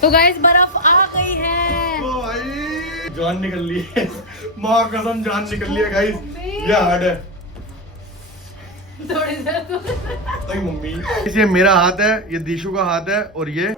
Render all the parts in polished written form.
तो गाइस बर्फ आ गई है। ओ भाई जान निकल ली है। माँ कसम जान निकल ली है गाइस। ये हार्ड है थोड़ी देर भाई मम्मी। ये मेरा हाथ है, ये दीशु का हाथ है और ये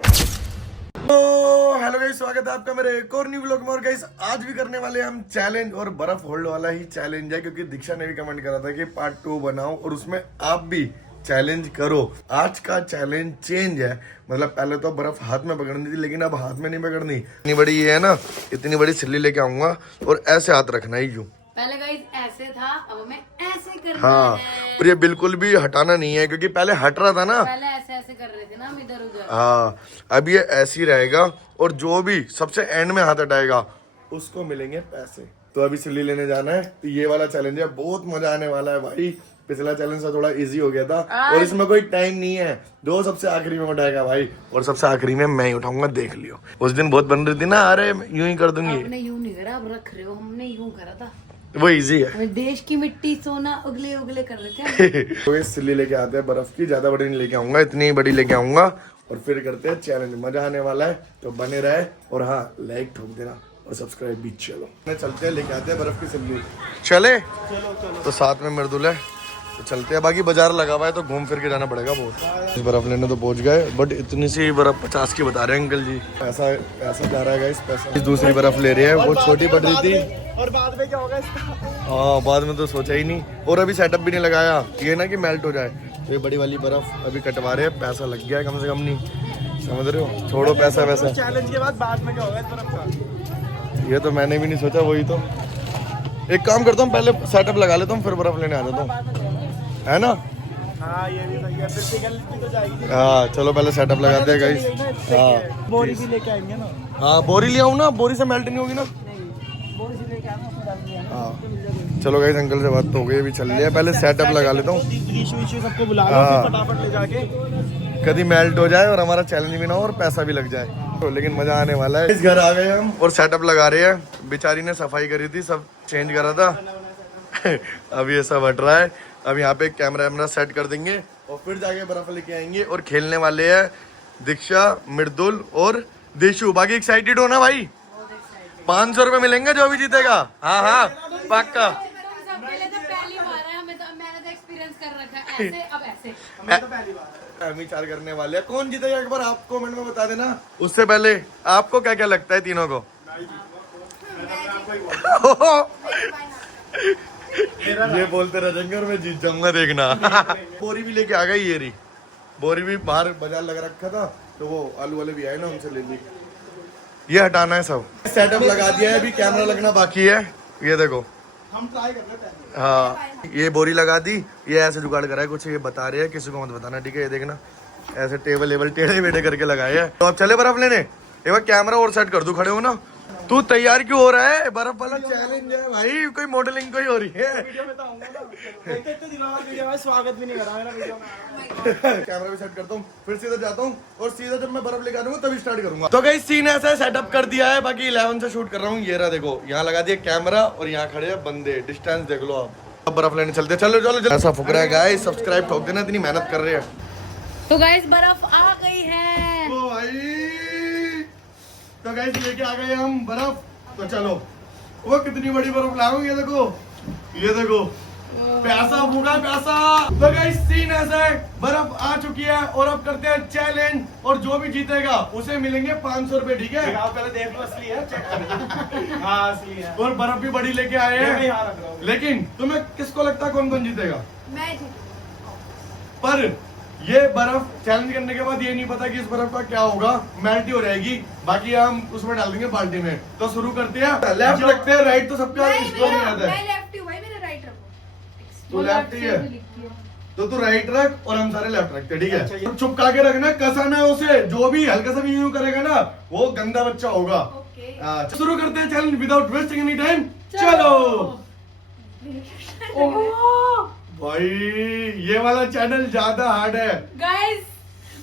हेलो गाइस, स्वागत है आपका मेरे एक और न्यू व्लॉग में। और गाइस आज भी करने वाले हम चैलेंज और बर्फ होल्ड वाला ही चैलेंज है, क्योंकि दीक्षा ने भी कमेंट करा था कि पार्ट 2 बनाओ और उसमें आप भी चैलेंज करो। आज का चैलेंज चेंज है, मतलब पहले तो बर्फ हाथ में पकड़नी थी, लेकिन अब हाथ में नहीं पकड़नी। इतनी बड़ी ये है ना, इतनी बड़ी सिल्ली लेके आऊंगा और ऐसे हाथ रखना ही यूं। पहले गाइस ऐसे था, अब हमें ऐसे करना हाँ, है। और ये बिल्कुल भी हटाना नहीं है, क्योंकि पहले हट रहा था ना। पहले ऐसे ऐसे कर रहे थे ना हम इधर उधर। हाँ, अब ये ऐसे ही रहेगा और जो भी सबसे एंड में हाथ हटाएगा उसको मिलेंगे पैसे। तो अभी सिल्ली लेने जाना है, तो ये वाला चैलेंज है, बहुत मजा आने वाला है भाई। पिछला चैलेंज था थोड़ा इजी हो गया था और इसमें कोई टाइम नहीं है। दो सबसे आखिरी में उठाएगा भाई, और सबसे आखिरी में मैं ही उठाऊंगा, देख लियो। उस दिन बहुत बन रही थी ना, अरे यूं ही कर दूंगी। आपने यूं नहीं करा, अब रख रहे हो, हमने यूं करा था। वो इजी है। हमें देश की मिट्टी सोना उगले उगले कर रहे थे। तो ये सिल्ली लेके आते हैं बर्फ की, ज्यादा बड़ी नहीं लेके आऊंगा, इतनी बड़ी लेके आऊंगा और फिर करते हैं चैलेंज। मजा आने वाला है, तो बने रहे। और हाँ, लाइक ठोक देना और सब्सक्राइब भी। चलो चलते हैं, लेके आते हैं बर्फ की सिल्ली। चले चलो तो साथ में मृदुल है, तो चलते हैं। बाकी बाजार लगा हुआ है तो घूम फिर के जाना पड़ेगा बहुत। इस बर्फ लेने तो पहुंच गए, बट इतनी सी बर्फ 50 की बता रहे हैं अंकल जी। ऐसा जा रहा है इस पैसा। इस दूसरी बर्फ ले रही है, वो छोटी पड़ रही थी। और बाद में क्या होगा इसका? हाँ, बाद में तो सोचा ही नहीं। और अभी सेटअप भी नहीं लगाया, ये ना कि मेल्ट हो जाए। तो ये बड़ी वाली बर्फ अभी कटवा रहे हैं, पैसा लग गया है कम से कम, नहीं समझ रहे हो? छोड़ो पैसा वैसा। चैलेंज के बाद में क्या होगा इस बर्फ का? ये तो मैंने भी नहीं सोचा। वही तो एक काम करता हूँ, पहले सेटअप लगा लेता हूँ, फिर बर्फ लेने आ जाता हूँ, है ना? हाँ, ये भी सही है। फिर पिघल भी तो जाएगी। हाँ चलो पहले सेटअप लगाते हैं गाइस। हाँ, बोरी भी लेके आएंगे ना। हाँ बोरी ले आऊँ ना, बोरी से मेल्ट नहीं होगी ना। बोरी से लेके आना, उसमें डाल दिया। हाँ चलो गाइस, अंकल से बात तो हो गई, अभी चल रही है। पहले सेटअप लगा लेता हूँ, इशू सबको बुला लो, फिर फटाफट ले जाके कभी मेल्ट हो जाए और हमारा चैलेंज भी ना हो और पैसा भी लग जाए। तो लेकिन मजा आने वाला है। इस घर आ गए हम और सेटअप लगा रहे हैं। बेचारी ने सफाई करी थी, सब चेंज करा था। अभी ये सब हट रहा है। अब यहाँ पे कैमरा वैमरा सेट कर देंगे और फिर जाके बर्फ लेके आएंगे। और खेलने वाले हैं दीक्षा, मृदुल और देशु। बाकी एक्साइटेड हो ना भाई? 500 रुपए मिलेंगे जो भी जीतेगा। हाँ हाँ पक्का। हम ही चार करने वाले हैं। कौन जीतेगा एक बार आप कमेंट में बता देना। उससे पहले आपको क्या क्या लगता है तीनों को? ये बोलते रह जाएंगे और मैं जीत जाऊंगा, देखना। बोरी भी लेके आ गई, ये रही बोरी भी। बाहर बाजार लगा रखा था, तो वो आलू वाले भी आए ना, उनसे ले ली। ये हटाना है सब। सेटअप लगा दिया है, अभी कैमरा लगना बाकी है। ये देखो, हम ट्राई कर रहे हैं। हाँ ये बोरी लगा दी। ये ऐसे जुगाड़ करा है कुछ, ये बता रहे हैं, किसी को मत बताना, ठीक है? ये देखना, ऐसे टेबल वेबल टेढ़े बेढ़े करके लगाए हैं। तो अब चले बर्फ लेने। एक बार कैमरा और सेट कर दूं, खड़े हो ना? तू तैयार क्यों हो रहा है? बर्फ वाला चैलेंज है भाई, कोई मॉडलिंग कोई हो रही है। वीडियो में तो आऊंगा ना। इतने दिनों बाद वीडियो में स्वागत भी नहीं करा मेरा वीडियो में। कैमरा भी सेट करता हूँ, फिर सीधा जाता हूँ और सीधा जब मैं बर्फ लेकर आऊंगा तभी स्टार्ट करूंगा। तो गाइस सीन ऐसा है, सेटअप कर दिया है। बाकी 11 से शूट कर रहा हूँ। ये रहा देखो, यहाँ लगा दिया कैमरा और यहाँ खड़े हैं बंदे। डिस्टेंस देख लो आप। अब बर्फ लेने चलते हैं। चलो चलो, ऐसा फुक रहा है गाइस। सब्सक्राइब ठोक देना, इतनी मेहनत कर रहे हैं। तो गाइस बर्फ आ गई है। ओ भाई, तो गाइस लेके आ गए हम बर्फ। तो चलो, वो कितनी बड़ी बर्फ लाऊं, ये देखो, ये देखो, पैसा फूका पैसा। तो गाइस सीन ऐसा है, बर्फ आ चुकी है और अब करते हैं चैलेंज। और जो भी जीतेगा उसे मिलेंगे 500 रुपए, ठीक है? आप पहले देख लो, असली है, चेक कर। हाँ असली है। और बर्फ भी बड़ी लेके आए मैं हैं। यहाँ रख रहा हूँ। लेकिन तुम्हें किसको लगता है कौन कौन जीतेगा? मैं पर ये बर्फ चैलेंज करने के बाद ये नहीं पता कि इस बर्फ का क्या होगा। मेल्ट ही हो जाएगी, बाकी हम उसमें डाल देंगे बाल्टी में। तो शुरू करते हैं। लेफ्ट रखते हैं, राइट तो सबका स्कोर नहीं आता है। तू लेफ्ट ही है, तो तू राइट रख और हम सारे लेफ्ट रखते हैं, ठीक है? अच्छा, तो चुपका के रखना, कसना है उसे। जो भी हल्का सा भी यूं करेगा ना, वो गंदा बच्चा होगा। शुरू करते हैं challenge without wasting any time. चलो भाई, ये वाला चैनल ज्यादा हार्ड है गाइस,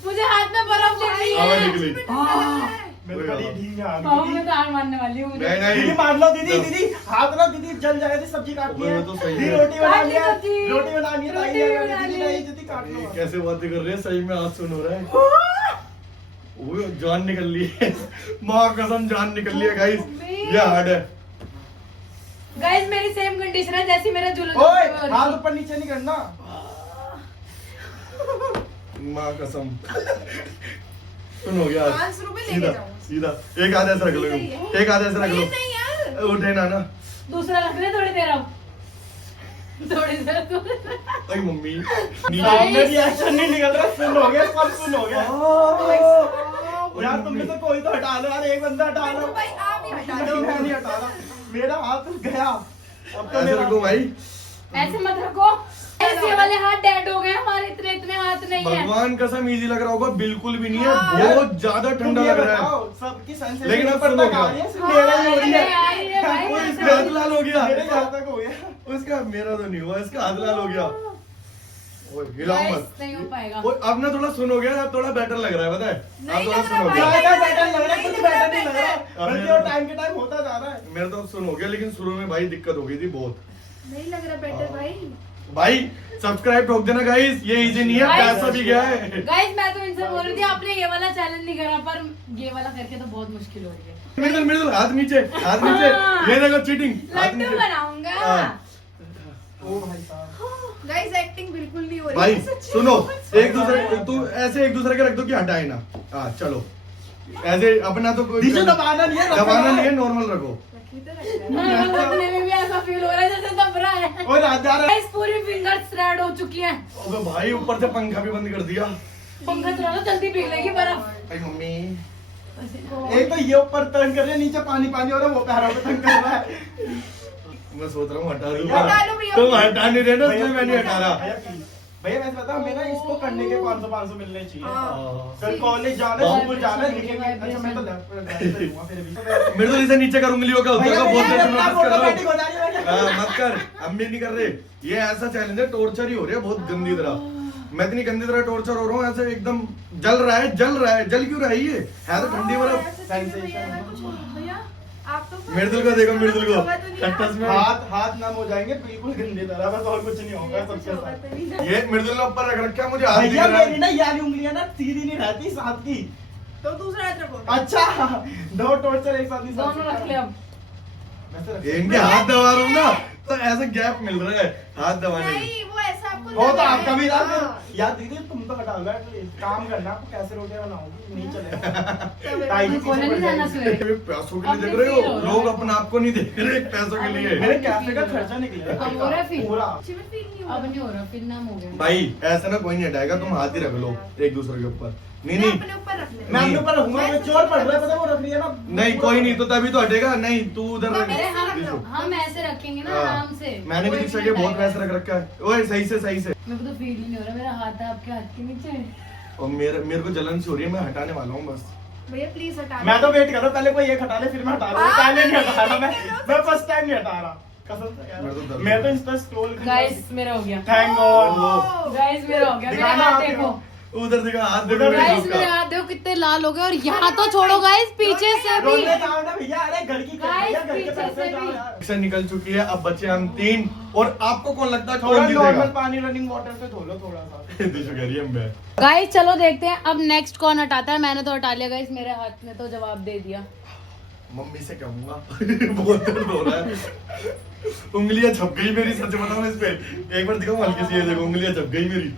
मुझे हाथ में बर्फ लग रही आवाज है। निकली। मेरे को ये ढील आ पाँव गई। में दाल मारने वाली हूँ मुझे। नहीं दीदी नहीं, मार लो, दीदी दीदी हाथ ना, दीदी जल जाएगी। सब्जी काटनी है, वो तो सही दीदी है। रोटी बनानी है, काट ली सब्जी। रोटी बनानी है, रोटी ताई बनानी दीदी है। नहीं, दीदी काट लो। कैसे बातें कर रहे हैं, सही में आज सुन हो रहा है। ओए जान निकल ली है, माँ कसम जान निकल ली है गाइस, ये हार्ड है। गाइस मेरी सेम कंडीशन है जैसी मेरा जुलूस। ओए हाथ ऊपर नीचे नहीं करना। माँ कसम सुन हो गया। 500 रुपए लेके सीधा जाऊँ। सीधा एक हाथ ऐसे रख लो, एक हाथ ऐसे रख लो, नहीं यार, उठे ना ना। दूसरा रख ले थोड़ी देर अब, थोड़ी देर। अरे मम्मी सामने भी एक्शन नहीं निकल रहा, सुन हो गया, सब सुन हो गया। यार तुम में से कोई तो हटा लो यार, एक बंदा हटा लो। भाई आप ही हटा नहीं, दो। मैं नहीं हटा रहा, मेरा हाथ गया। अब तो ऐसे मेरा रखो भाई। ऐसे मत रखो, ऐसे वाले हाथ डेड हो गए, हमारे इतने इतने हाथ नहीं है। भगवान कसम इजी लग रहा होगा, बिल्कुल भी नहीं है, हाँ। बहुत ज्यादा तुम ठंडा ये लग रहा है। बताओ, सबकी सेंसिटिविटी लेकिन अब पर सुनो तक आ क्या? रही है, सिर्फ मेरा ही हो रही अरे यार, ये है। भाई वो ऐसा इसका हाथ लाल हो गया, मेरे यहाँ तक हो गया। उसका मेरा तो नहीं हुआ, इसका हाथ लाल हो गया। ओए हिलाओ Guys, मत। नहीं हो पाएगा। ओए अब ना थोड़ा सुन हो गया, अब थोड़ा बेटर लग रहा है, पता है? अब नहीं थोड़ा लग सुन हो रहा गया। भाई। ज्यादा बेटर लग रहा है, कुछ बेटर नहीं लग रहा। अरे बल्कि वो टाइम के टाइम होता जा रहा है। मेरा तो अब सुन हो गया, लेकिन शुरू में भाई दिक्कत हो गई थी बहुत। नहीं लग रहा बेटर भाई। भाई सब्सक्राइब ठोक देना गाइस, ये इजी नहीं है, Guys, पैसा भी गया है। गाइस मैं तो इनसे बोल रही थी आपने ये वाला चैलेंज नहीं करा, पर ये वाला करके तो बहुत मुश्किल हो रही है। मिडिल मिडिल, हाथ नीचे, हाथ नीचे, हाँ। ये देखो चीटिंग, हाथ लड्डू नीचे। बनाऊंगा। हाँ। ओ भाई साहब, गाइस एक्टिंग बिल्कुल नहीं हो रही भाई है, सच्ची। सुनो, एक दूसरे तू ऐसे एक दूसरे के रख दो कि हटाए ना। हाँ चलो, ऐसे अपना तो कोई नीचे दबाना नहीं है, रखना दबाना है। नहीं है, नॉर्मल रखो। रखी तो रख रहा है। रखने में भी ऐसा फील हो रहा है जैसे दब रहा है। और राजा रे, गाइस पूरी फिंगर्स रेड हो चुकी हैं। अबे भाई ऊपर से पंखा भी बंद कर दिया। पंखा चला लो, जल्दी पिघलेगी बर्फ। अरे मम्मी एक तो ये ऊपर टर्न कर रहे हैं, नीचे पानी पानी हो रहा है, वो पैरों पे टर्न कर रहा है। मैं सोच रहा हूँ हटा दूं, हटा लो भैया। तुम हटा नहीं रहे ना, इसलिए मैं नहीं हटा रहा। भैया, please। भैया वैसे बताओ, मेरा इसको करने के 500 मिलने चाहिए। हाँ। कल कॉलेज जाना है, स्कूल जाना है, लिखेंगे। अच्छा मैं तो लेफ्ट पे दूंगा फिर भी। मेरे तो इसे नीचे कर उंगलियों का ऊपर भैया, का बहुत भैया, ज्यादा अपना नोटिस कर रहा automatic हूँ। हो जा रही है भैया। मत कर, हम भी नहीं कर रहे। ये ऐसा चैलेंज है, टॉर्चर ही हो रही है बहुत गंदी तरह। मैं इतनी गंदी तरह टॉर्चर हो रहा हूँ, ऐसे एकदम जल रहा है, जल रहा है। जल क्यों रहा है ये? है तो ठंडी बर्फ। भैया कुछ भैया आप तो मेरे दिल को देखो, मेरे दिल को होगा तो नहीं ना। टस में हाथ नम हो जाएंगे बिल्कुल गंदी तरह, बस और कुछ नहीं होगा सबके होगा साथ। तो नहीं ना। ये मेरे दिल ने ऊपर रख रखा है, मुझे हाथ दिख भैया रहा मेरी है। ना ये वाली उंगलियां ना सीधी नहीं रहती साथ की। तो दूसरा हाथ रखो। अच्छा, दो टॉर्चर एक साथ नहीं दोनों रख ले अब। वैसे रख- इनके हाथ दबा रहा हूँ ना, तो ऐसे गैप मिल रहा है हाथ दबाने में। नहीं वो ऐसा आपको वो तो लगा आपका भी है। ना। हाँ। यार दीदी तुम तो हटा लो, काम करना आपको, कैसे रोटियां बनाओगी, नहीं चलेगा। चलो, टाइट मैं चीजें कॉलेज नहीं पड़ जाना जाएंगी। सवेरे। ये पैसों के लिए देख रहे हो, लोग अपने आप को नहीं देख रहे पैसों के लिए। मेरे कैफे का खर्चा निकलेगा अब हो रहा है फिर? पूरा। अच्छी में फील नहीं हो अब रहा। नहीं हो रहा, फिर नाम हो गया। भाई ऐसा ना कोई नहीं हटाएगा, तुम हाथ ही रख लो एक दूसरे के ऊपर। नहीं मैं नहीं अपने ऊपर रख ले। मैं अपने ऊपर रखूंगा, मैं चोर पड़ रहा है, पता है वो रख रही है ना। नहीं, कोई नहीं तो तभी तो हटेगा। नहीं तू उधर रख। अरे बिल्कुल। हम ऐसे रखेंगे ना हाँ। आराम से। मैंने भी कोई दीक्षा नहीं के बहुत हटाएगा। वैसे रख रखा है। ओए सही से सही से। मेरे को तो फील ही नहीं हो रहा, मेरा हाथ है आपके हाथ के नीचे। और मेरे को जलन सी हो रही है, मैं हटाने वाला हूँ बस। भैया प्लीज हटा मैं तो वेट कर रहा हूँ, पहले कोई एक हटा ले फिर मैं हटा रहा हूँ। हाँ, पहले नहीं हटा रहा मैं- मैं फर्स्ट टाइम नहीं हटा रहा, कसम से कह मेरे तो रहा दर्द हूँ। मैं तो इंस्टा स्क्रॉल गाइस मेरा हो गया। Thank God. गाइस मेरा हो गया, मेरा दिखाना हाथ आप देखो। उधर देखो, हाथ देखो उधर मेरे गाइस दोस्त मेरे का। हाथ देखो कितने लाल हो गए, और यहाँ तो छोड़ो गाइस, पीछे से भी। रोने जाओ ना भैया, अरे घर की Guys, भैया, घर के पीछे पैसे से जाओ भी। यार। दीक्षा निकल चुकी है, अब बचे हम 3। और आपको कौन लगता है थोड़ा कौन नॉर्मल जीतेगा? पानी रनिंग वाटर से धो लो थोड़ा सा। दीक्षा कह रही है मैं। गाइस चलो देखते हैं अब नेक्स्ट कौन हटाता है। मैंने तो हटा लिया गाइस, मेरे हाथ ने तो जवाब दे दिया। मम्मी से कहूंगा बहुत दर्द हो रहा है, उंगलियां छप गई मेरी, सच बताऊं इस पे। एक बार दिखाऊं हल्की सी, ये देखो उंगलियां छप गई मेरी।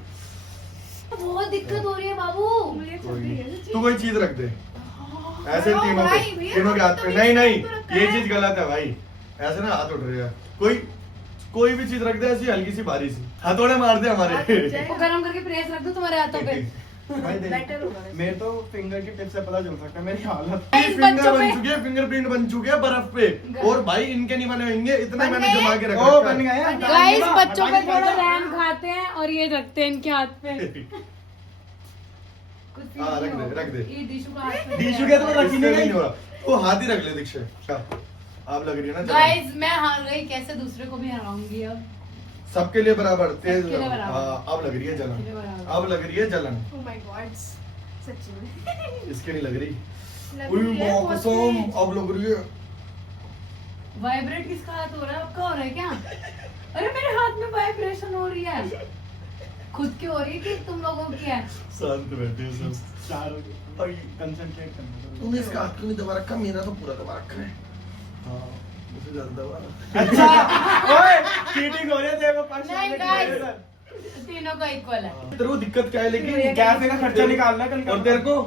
बहुत दिक्कत हो रही है बाबू। उंगलियां चल कोई रही नहीं, है। तू कोई चीज रख दे ऐसे नो तीनों भाई, पे, भैया, तीनों के हाथ पे। तो नहीं नहीं, तो रखा ये है। चीज गलत है भाई, ऐसे ना हाथ उठ रहे हैं। कोई भी चीज रख दे ऐसी हल्की सी भारी सी, हथौड़े मार दे हमारे। हाथ उठ जाए। वो गरम करके प्रेस रख दूं तुम्हारे हाथों पे। भाई देख, बेटर होगा वैसे। मेरे तो फिंगर की टिप से पता चल सकता है मेरी हालत। Guys, फिंगर बच्चों बन पे- चुकी है, फिंगरप्रिंट बन चुके हैं बर्फ पे। और भाई इनके नहीं बने होंगे, इतने बन मैंने गए? जमा के रखा ओ है। बन गए हैं। गाइस हटा बच्चों के पे निकाल थोड़ा दो। रैम खाते हैं और ये रखते हैं इनके हाथ पे। कुछ feel हाँ, नहीं रख दे, होगा। रख दे। ये दिशु का हाथ पे दिशु के तो रख ही इससे नहीं नहीं गई। हो रहा, वो हाथ ही रख ले दीक्षा। आप लग रही है ना जलन। गाइस मैं हार गई, कैसे दूसरे को भी हराऊंगी अब। सबके लिए बराबर तेज। सबके लिए बराबर। हाँ, अब लग रही है सबके लिए जलन, बराबर। अब लग रही है जलन। Oh my God, सच्ची में। इसके नहीं लग रही। लग उई रही है माँ बहुत कसम, तेज। अब लग रही है। वाइब्रेट किसका हाथ हो रहा है, आपका हो रहा है क्या? अरे मेरे हाथ में वाइब्रेशन हो रही है। खुद की हो रही है कि तुम लोगों की है? शांत बैठे सब। चार हो गए और कंसंट्रेट करना। तूने इसका हाथ क्यों नहीं दबा रखा? मेरा तो पूरा दबा रखा है। हाँ, मुझे ज्यादा दबा। अच्छा ओए चीटिंग हो रही है तेरे को 5 नहीं, guys। तीनों का इक्वल है। तेरे को दिक्कत क्या है लेकिन? कैफे का खर्चा निकालना है कल। और तेरे को?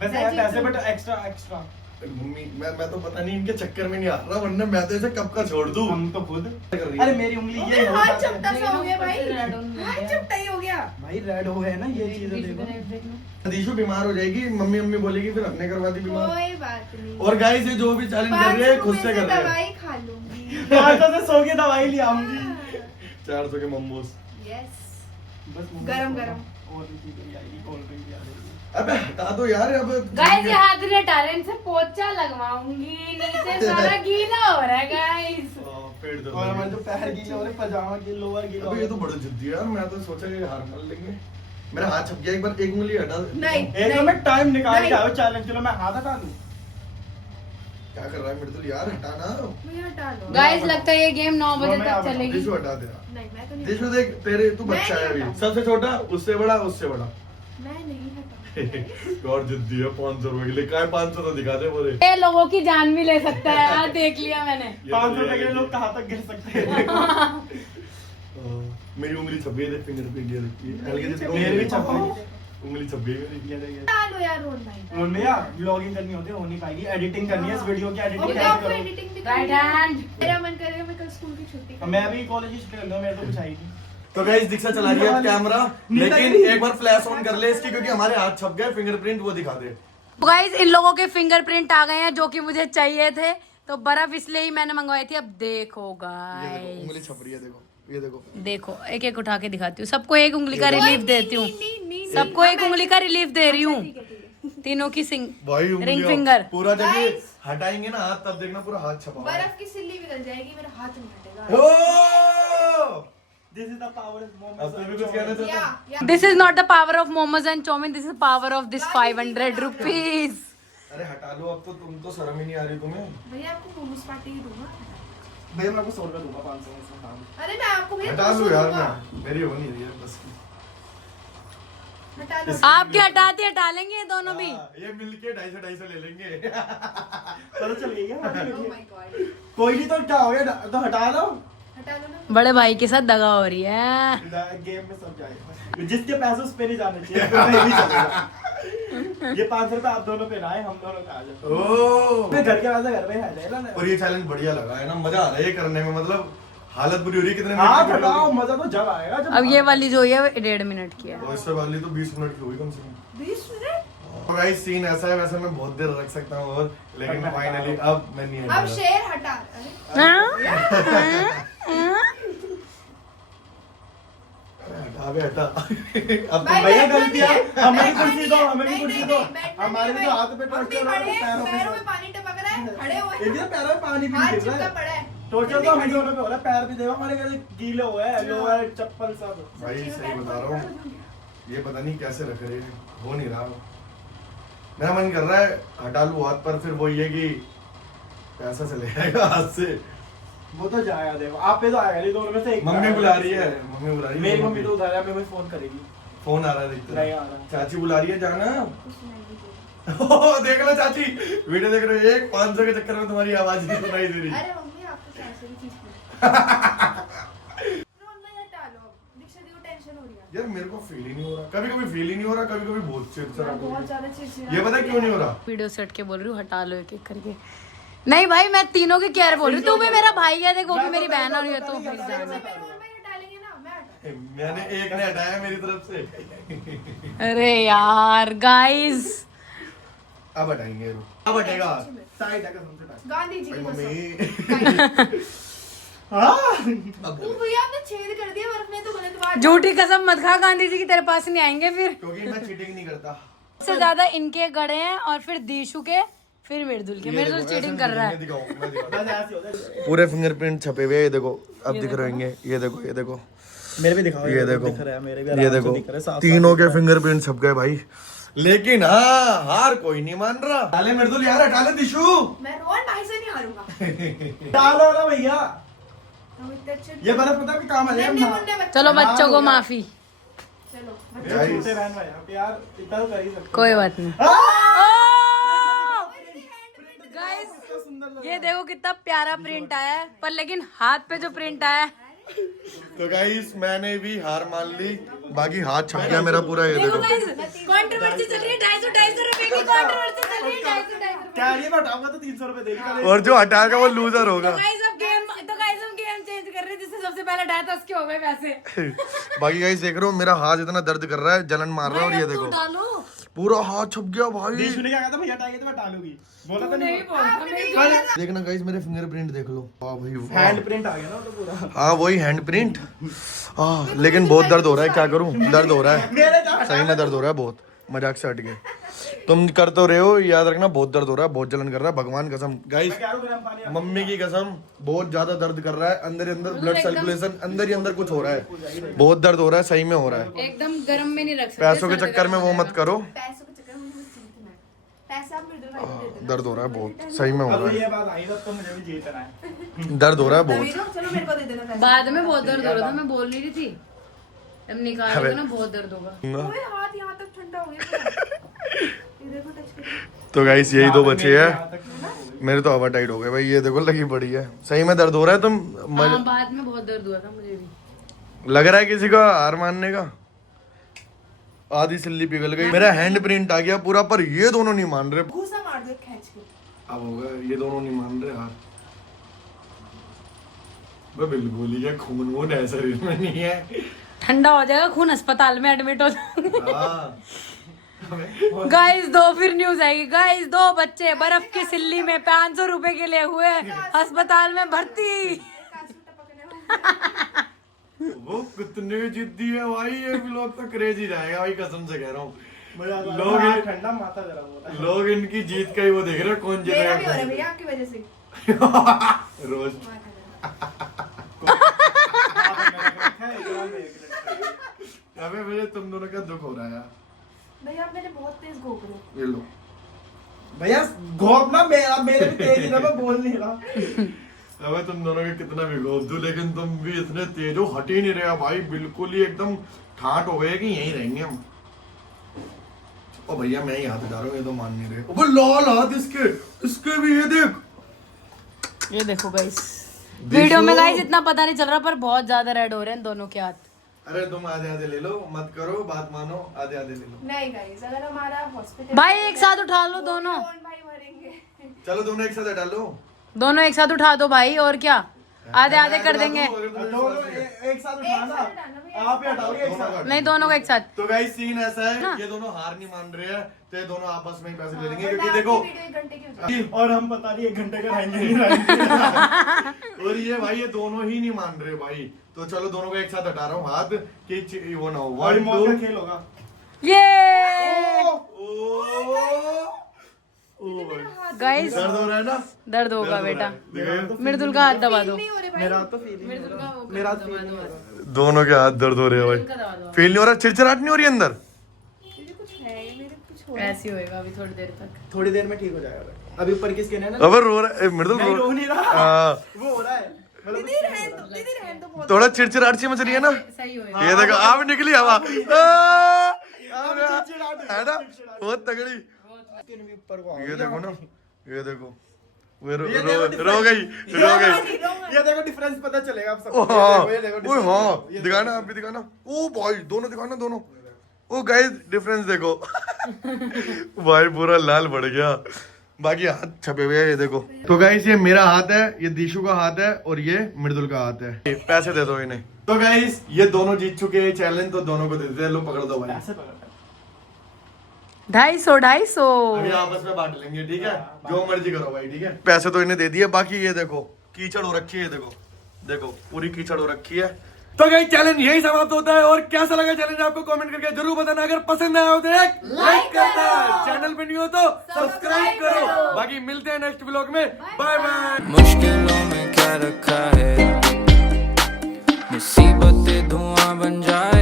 वैसे है पैसे बट एक्स्ट्रा मम्मी मैं तो पता नहीं इनके चक्कर में नहीं आ रहा, वरना मैं तो इसे कब का छोड़ दूं। हम तो खुद। कर रही है। अरे मेरी उंगली ये हो हाथ जाता है। चपटा सा हो गया भाई। रेड हो गया। हाथ चपटा ही हो गया। भाई रेड हो गए ना ये चीजें देखो। दीशु बीमार हो जाएगी, मम्मी मम्मी बोलेगी फिर अपने करवा दी बीमार। कोई बात नहीं। और गाइस ये जो भी चैलेंज कर रहे हैं खुद से कर रहे हैं। दवाई खा लूंगी। 500 से 100 की दवाई ले आऊंगी। 400 के मोमोज। यस। बस गरम और भी चीजें आएगी, कोल्ड ड्रिंक भी आ जाएगी। अबे हटा दो यार अब। गाइस ये हाथ ने टैलेंट से पोछा लगवाऊंगी, नीचे सारा गीला हो रहा है गाइस। पेट दर्द और हो हमारे जो गया। पैर गीले हो रहे, पजामा के लोअर गीले हो अबे ये रहे। तो बड़ा जिद्दी है यार, मैं तो सोचा कि हार मान लेंगे। मेरा हाथ छप गया, एक बार एक उंगली हटा। नहीं। एक मिनट टाइम निकाल नहीं। के आओ चैलेंज। चलो मैं हाथ हटा लूं। क्या कर रहा है मृदुल यार? हटाना। मुझे हटा लो। गाइस लगता है ये गेम 9 बजे मैं तक आप चलेगी। दिशु हटा दे। नहीं मैं तो नहीं। दिशु देख तेरे तू मैं बच्चा है नहीं अभी, हटाऊं। सबसे छोटा, उससे बड़ा, उससे बड़ा। मैं नहीं हटा। और जिद्दी है। 500 रुपए के लिए काय 500 तो दिखा दे बोले। ये लोगों की जान भी ले सकता है यार, देख लिया मैंने। 500 रुपए के लोग कहाँ तक गिर सकते हैं। मेरी उंगली छप गई, फिंगरप्रिंट ये देखी है। हल्के से मेरी भी छप गई। उंगली छप गई मेरी। ये देखिए। हटा लो यार रोन भाई। रोन भैया व्लॉगिंग करनी होती है, हो नहीं पाएगी। एडिटिंग करनी है इस वीडियो की। एडिटिंग ओके कैसे आपको करूं? एडिटिंग भी राइट करनी है। हैंड। मेरा मन करेगा मैं कल स्कूल की छुट्टी करूं। मैं भी कॉलेज ही कर लूंगा, मेरे को कुछ आएगी। तो गाइस दीक्षा चला रही है अब कैमरा, लेकिन एक बार फ्लैश ऑन कर ले इसकी, क्योंकि हमारे हाथ छप गए। फिंगरप्रिंट वो दिखा दे। गाइस इन लोगों के फिंगरप्रिंट आ गए हैं जो कि मुझे चाहिए थे, तो बर्फ इसलिए ही मैंने मंगवाई थी। अब देखो ये देखो उंगली गाइस, छप रही है, देखो ये देखो। देखो एक एक उठा के दिखाती हूँ। सबको एक उंगली का रिलीफ देती हूँ, नहीं, सबको एक उंगली का रिलीफ दे रही हूँ। ठीक है। तीनों की सिंग भाई रिंग फिंगर। पूरा जब ये Guys। हटाएंगे ना हाथ, तब देखना पूरा हाथ छपा हुआ है। बर्फ की सिल्ली पिघल जाएगी, मेरा हाथ नहीं हटेगा। ओ! This is the power of momos. अब तुम्हें कुछ कहना चाहते या हो? या this is not the power of momos and chow mein, this is power of this 500 rupees. अरे हटा लो अब तो, तुम तो शर्म ही नहीं आ रही तुम्हें। भैया आपको मोमोज पार्टी ही दूंगा। भैया मैं आपको 100 रुपए दूंगा, 500 में इसमें काम। अरे मैं आपको भैया हटा 200 लो यार, दूंगा। मैं मेरी हो नहीं रही है बस की। हटा लो। आपके हटा लेंगे ये दोनों भी। हाँ, ये मिलके 250 ले लेंगे। चलो चल गई है। Oh my God। कोई नहीं तो क्या हो गया, तो हटा दो। हटा लो ना। बड़े भाई के साथ दगा हो रही है। गेम में सब जाएगा, जिसके पैसे उस पे नहीं जाने चाहिए। इस पे नहीं चलेगा। ये 500 रुपए आप दोनों पे ना आए, हम दोनों पे आ जाए। ओ! मैं घर के वैसे घर में है जाएगा ना। और ये चैलेंज बढ़िया लगा है ना, मजा आ रहा है ये करने में। मतलब हालत बुरी हो रही है कितने हाँ मिनट की बताओ, वीडियो मजा तो जब आएगा जब। अब ये वाली जो है वो 1.5 मिनट की है। होगी। और इससे वाली तो 20 मिनट की होगी कम से कम। 20 मिनट। और गाइस सीन ऐसा है, वैसे मैं बहुत देर रख सकता हूँ और, लेकिन मैं फाइनली हटा अब मैं नहीं हटा अब रहा। शेर हटा। अरे अबे हटा। अब भाई, भैया बैठना गलती है, नहीं है, हमें भी बैठना कुर्सी नहीं दो, है। हमें भी नहीं, कुर्सी नहीं, दो। नहीं, बैठना हमारे नहीं तो है हाथ पे भाई। टॉर्चर हम भी हो रहा है, खड़े, पैरों में पानी टपक रहा है, खड़े हुए हैं। इनके पैरों में पानी भी हाथ गिर रहा चिपका है। पड़ा है। टोटल तो हम दोनों पे हो रहा है, पैर भी देखो हमारे कैसे गीले हुए हैं, लोअर चप्पल सब। भाई सही बता रहा हूँ, ये पता नहीं कैसे रख रहे हैं, हो नहीं रहा। मेरा मन कर रहा है हटा लूँ हाथ पर, फिर वो ये कि पैसा चले जाएगा हाथ से। वो तो जाएगा, देखो आप पे तो आएगा नहीं, दोनों में से एक। मम्मी बुला रही है, मम्मी बुला रही है। मेरी मम्मी तो उधर है, मैं फोन करेगी। फोन आ रहा है, देखते नहीं हैं। आ रहा। चाची बुला रही है, जाना। कुछ नहीं बोल। ओह, देख लो चाची, वीडियो देख रहे हो, एक 500 के चक्कर में तुम्हारी आवाज नहीं सुनाई दे रही। अरे मम्मी आपको कैसे भी चीज रोन भाई हटा लो। दीक्षा दी को टेंशन हो रही है। यार मेरे को फील ही नहीं हो रहा, कभी कभी फील ही नहीं हो रहा, कभी कभी बहुत चिड़चिड़ा मैं हो बहुत रही ज्यादा चिड़चिड़ा। है। ये पता है क्यों नहीं हो रहा? वीडियो सेट के बोल रही हूँ, हटा लो एक एक करके। नहीं भाई मैं तीनों की केयर बोल रही हूँ। तू भी मेरा भाई है, देखो भी मेरी बहन हो रही है तो प्लीज अच्छा, जाना। मैं रोन भाई हटा लेंगे ना, मैं हटा। मैंने एक ने हटाया मेरी तरफ से। अरे यार गाइस, अब हटाएंगे, अब हटेगा। टाइट है कसम से टाइट। गांधी जी भाई की मम्मी कसम। हाँ अब ओ भैया आपने छेद कर दिया बर्फ में, तो गलत बात है। झूठी कसम मत खा, गांधी जी की तेरे पास नहीं आएंगे फिर। क्योंकि मैं चीटिंग नहीं करता। सबसे ज्यादा इनके गड़े हैं और फिर दीशु के, फिर मृदुल के। ये मृदुल देखो, चीटिंग ऐसे कर रहा मैं है। दिखाऊं, मैं दिखाऊं। बस ऐसे होता है। पूरे फिंगरप्रिंट छपे हुए हैं, ये देखो अब दिख रहे होंगे। ये देखो, ये देखो, मेरे भी दिखाओ, ये देखो, दिख रहा है, मेरे भी ये आराम से देखो, दिख रहा है, साफ-साफ तीनों दिख के रहा है। फिंगरप्रिंट छप गए भाई। लेकिन हाँ, हार कोई नहीं मान रहा। डाले मृदुल यार, हटा ले दिशु। मैं रोन भाई से नहीं हारूंगा। डालो ना भैया, हम इतने अच्छे ये बर्फ पता है कि काम आ नन्हे जाएगा। मुन्ने बच्चे। चलो बच्चों को माफी। चलो मेरे छोटे बहन भाई आप यार इतना तो कर ही सकते कोई बात नहीं। गाइस ये देखो कितना प्यारा प्रिंट आया है, पर लेकिन हाथ पे जो प्रिंट आया है, तो गाइस मैंने भी हार मान ली, बाकी हाथ छप गया मेरा पूरा। ये देखो कंट्रोवर्सी चल रही है, 250 रुपए की कंट्रोवर्सी चल रही है, 250 क्या ये मैं उठाऊंगा तो 300 रुपए देगा। और जो हटाएगा वो लूजर होगा। गाइस अब गेम चेंज कर रहे हैं, जिससे सबसे पहले हटाया था उसके हो गए पैसे। बाकी गाइस देख रहे हो मेरा हाथ इतना दर्द कर रहा है, जलन मार रहा है। और ये देखो डालो पूरा हाथ छप गया भाई। बीच में क्या कहता भैया हटाएंगे तो मैं डालूंगी, बोला तो नहीं। देखना गाइस मेरे फिंगरप्रिंट देख लो। वाह भाई वाह। हैंड प्रिंट आ गया ना तो पूरा। हाँ वही हैंड प्रिंट। लेकिन बहुत दर्द हो रहा है, क्या करूं, दर्द हो रहा है सही में, दर्द हो रहा है बहुत, मजाक से हट के। तुम कर तो रहे हो, याद रखना बहुत दर्द हो रहा है, बहुत जलन कर रहा है, भगवान कसम गाइस, मम्मी की कसम बहुत ज्यादा दर्द कर रहा है। अंदर ही अंदर ब्लड सर्कुलेशन अंदर ही अंदर कुछ हो रहा है, बहुत दर्द हो रहा है, सही में हो रहा है। एकदम गर्म में नहीं रख सकते, पैसों के चक्कर में वो मत करो, पैसों के चक्कर में मुझे जीत में पैसे आप मृदुल भाई को दे देना। दर्द हो रहा है बहुत, सही में हो रहा अब है, ये बात आई तब तो मुझे भी जीतना है। दर्द हो रहा है तभी बहुत। तो चलो मेरे को दे देना पैसे। बाद में बहुत दर्द हो रहा था, मैं बोल नहीं रही थी, अब निकाल रही ना बहुत दर्द होगा। ओए हाथ यहाँ तक ठंडा हो गया पूरा। ये देखो टच करके। तो गाइस यही दो बचे हैं, मेरे तो हवा टाइट हो गए भाई। ये देखो लगी पड़ी है, सही में दर्द हो रहा है। तुम हाँ, बाद में बहुत दर्द हुआ था मुझे भी। लग रहा है किसी का हार मानने का, आधी सिल्ली पिघल गई, मेरा हैंड प्रिंट आ गया पूरा, पर ये दोनों नहीं मान रहे। घूसा मार दो खींच के। अब होगा, ये दोनों नहीं मान रहे हार। मैं बिल्कुल ही है, खून वून है शरीर में नहीं है। ठंडा हो जाएगा खून, अस्पताल में एडमिट हो जाएंगे। हाँ। गाइस दो फिर न्यूज आएगी, गाइस 2 बच्चे बर्फ की सिल्ली में 500 रुपए के लिए हुए अस्पताल में भर्ती। कासू टपकने वाला। वो कितने जिद्दी है भाई, ये व्लॉग तो क्रेजी जाएगा भाई, कसम से कह रहा हूँ। लोग लोग ठंडा माथा जरा होता है। लोग इनकी जीत का ही वो देख रहे हैं, कौन जीत मेरा रहा भी हो रहा है है भैया आपकी वजह से। रोज। अबे मुझे तुम दोनों का दुख हो रहा है यार। भैया आप मेरे बहुत तेज घोप रहे हो। ये लो भैया घोपना मेरे भी तेज है, मैं बोल नहीं रहा। अबे तुम दोनों के कितना भी घोप दूं, लेकिन तुम भी इतने तेज हो, हट ही नहीं रहे भाई, बिल्कुल ही एकदम ठाट हो गए कि यहीं रहेंगे हम। ओ भैया मैं ही हाथ उठा रहा हूँ, ये तो मान नहीं रहे। अबे लाल हाथ इसके भी, ये देख, ये देखो गाइस, वीडियो में गाइस इतना पता नहीं चल रहा, पर बहुत ज्यादा रेड हो रहे हैं दोनों के हाथ। अरे तुम आधे आधे ले लो, मत करो बात मानो, आधे आधे ले लो। नहीं गाइस, अगर हमारा हॉस्पिटल भाई एक साथ उठा लो दोनों, कौन भाई भरेंगे? चलो दोनों एक साथ डालो। दोनों एक साथ उठा दो भाई, और क्या, आधे आधे कर देंगे। दोनों एक साथ उठाना, आप ही हटाओगे एक साथ। नहीं दोनों को एक साथ। तो गाइस सीन ऐसा है, हाँ। ये दोनों हार नहीं मान रहे हैं, तो ये दोनों आपस में ही पैसे ले लेंगे, वरना क्योंकि आपकी देखो वीडियो 1 घंटे की हो जाएगी। और हम पता नहीं 1 घंटे का रहेंगे नहीं रहेंगे। और ये भाई ये दोनों ही नहीं मान रहे भाई, तो चलो दोनों को एक साथ हटा रहा हूँ हाथ, कि वो ना हो। और 1 मौत का 2 खेल होगा। ये गाइस दर्द हो रहा है ना, दर्द होगा बेटा। देखो मृदुल का हाथ दबा दो, नहीं हो रहे भाई। मेरा तो फील नहीं हो रहा। मेरा फील नहीं हो रहा। दोनों के हाथ दर्द हो रहे हैं भाई, फील नहीं हो रहा, चिड़चिड़ाहट नहीं हो रही अंदर। मेरे कुछ है, मेरे कुछ हो रहा है। ऐसे ही होएगा अभी थोड़ी देर तक। थोड़ी देर में ठीक हो जाएगा। अभी ऊपर किसके ने ना अब रो रहा है मृदुल, नहीं रो नहीं रहा, हाँ, वो हो रहा है। दीदी रहन दो बहुत। थोड़ा चिड़चिड़ाहट सी मच रही है ना। सही होएगा। ये देखो आप निकली हवा, है ना बहुत तगड़ी। ऊपर को ये देखो ना, ये देखो वो रो गई। ये देखो डिफरेंस पता चलेगा आप सबको। ओ हाँ, ये देखो ओए हाँ, दिखाना आप भी दिखाना। ओ भाई दोनों दिखाना दोनों। ओ गाइस डिफरेंस देखो। भाई पूरा लाल पड़ गया, बाकी हाथ छपे हुए हैं, ये देखो। तो गाइस ये मेरा हाथ है, ये दिशु का हाथ है, और ये मृदुल का हाथ है। पैसे दे दो इन्हें। तो गाइस ये दोनों जीत चुके हैं चैलेंज, तो दोनों को दे देते हैं। लो पकड़ दो भाई, ऐसे पकड़ 250 अभी आपस में बांट लेंगे, ठीक है, जो मर्जी करो भाई, ठीक है। पैसे तो इन्हें दे दिए, बाकी ये देखो कीचड़ हो रखी है, देखो देखो पूरी कीचड़ हो रखी है। तो गाइस चैलेंज यही समाप्त होता है, और कैसा लगा चैलेंज आपको कमेंट करके जरूर बताना। अगर पसंद आया हो तो एक लाइक करना, चैनल पे नहीं हो तो सब्सक्राइब करो। बाकी मिलते हैं नेक्स्ट व्लॉग में, बाय बाय। मुश्किलों में क्या रखा है, मुसीबतें धुआं बन जाए।